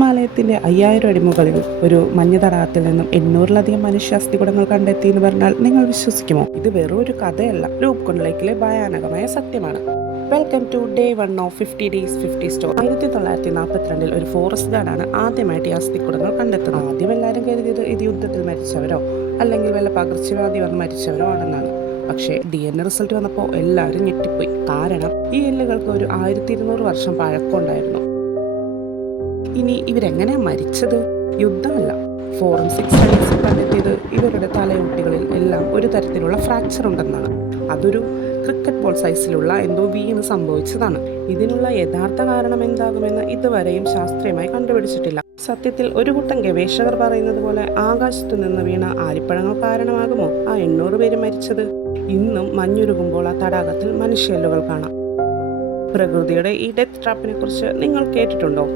ഹിമാലയത്തിന്റെ 5000 അടി മുകളിൽ ഒരു മഞ്ഞ തടാകത്തിൽ നിന്നും 800-ലധികം മനുഷ്യാസ്ഥികൂടങ്ങൾ കണ്ടെത്തി എന്ന് പറഞ്ഞാൽ നിങ്ങൾ വിശ്വസിക്കുമോ? ഇത് വെറും ഒരു കഥയല്ല, രൂപ്കുണ്ട് ലേക്കിലെ ഭയാനകമായ സത്യമാണ്. Welcome to day 1 of 50 days 50 story. 1942 ഒരു ഫോറസ്റ്റ് ഗാർഡാണ് ആദ്യമായിട്ട് ഈ അസ്ഥികൂടങ്ങൾ കണ്ടെത്തുന്നത്. ആദ്യം എല്ലാവരും കരുതിയത് ഇത് യുദ്ധത്തിൽ മരിച്ചവരോ അല്ലെങ്കിൽ വല്ല പകർച്ചവ്യാധി വന്ന് മരിച്ചവരോ ആണെന്നാണ്. പക്ഷേ DNA റിസൾട്ട് വന്നപ്പോൾ എല്ലാവരും ഞെട്ടിപ്പോയി. കാരണം ഈ എല്ലുകൾക്ക് ഒരു 1200 വർഷം പഴക്കമുണ്ടായിരുന്നു. ഇനി ഇവരെങ്ങനെയാ മരിച്ചത്? യുദ്ധമല്ല, ഫോറൻസിക് സ്റ്റഡീസ് കണ്ടെത്തിയത് ഇവരുടെ തലയോട്ടികളിൽ എല്ലാം ഒരു തരത്തിലുള്ള ഫ്രാക്ചർ ഉണ്ടെന്നാണ്. അതൊരു ക്രിക്കറ്റ് ബോൾ സൈസിലുള്ള എന്തോ വീണ് സംഭവിച്ചതാണ്. ഇതിനുള്ള യഥാർത്ഥ കാരണം എന്താകുമെന്ന് ഇതുവരെയും ശാസ്ത്രീയമായി കണ്ടുപിടിച്ചിട്ടില്ല. സത്യത്തിൽ ഒരു കൂട്ടം ഗവേഷകർ പറയുന്നത് പോലെ ആകാശത്തു നിന്ന് വീണ ആലിപ്പഴങ്ങൾ കാരണമാകുമോ ആ 800 പേര് മരിച്ചത്? ഇന്നും മഞ്ഞുരുകുമ്പോൾ ആ തടാകത്തിൽ മനുഷ്യല്ലുകൾ കാണാം. പ്രകൃതിയുടെ ഈ ഡെത്ത് ട്രാപ്പിനെ കുറിച്ച് നിങ്ങൾ കേട്ടിട്ടുണ്ടോ?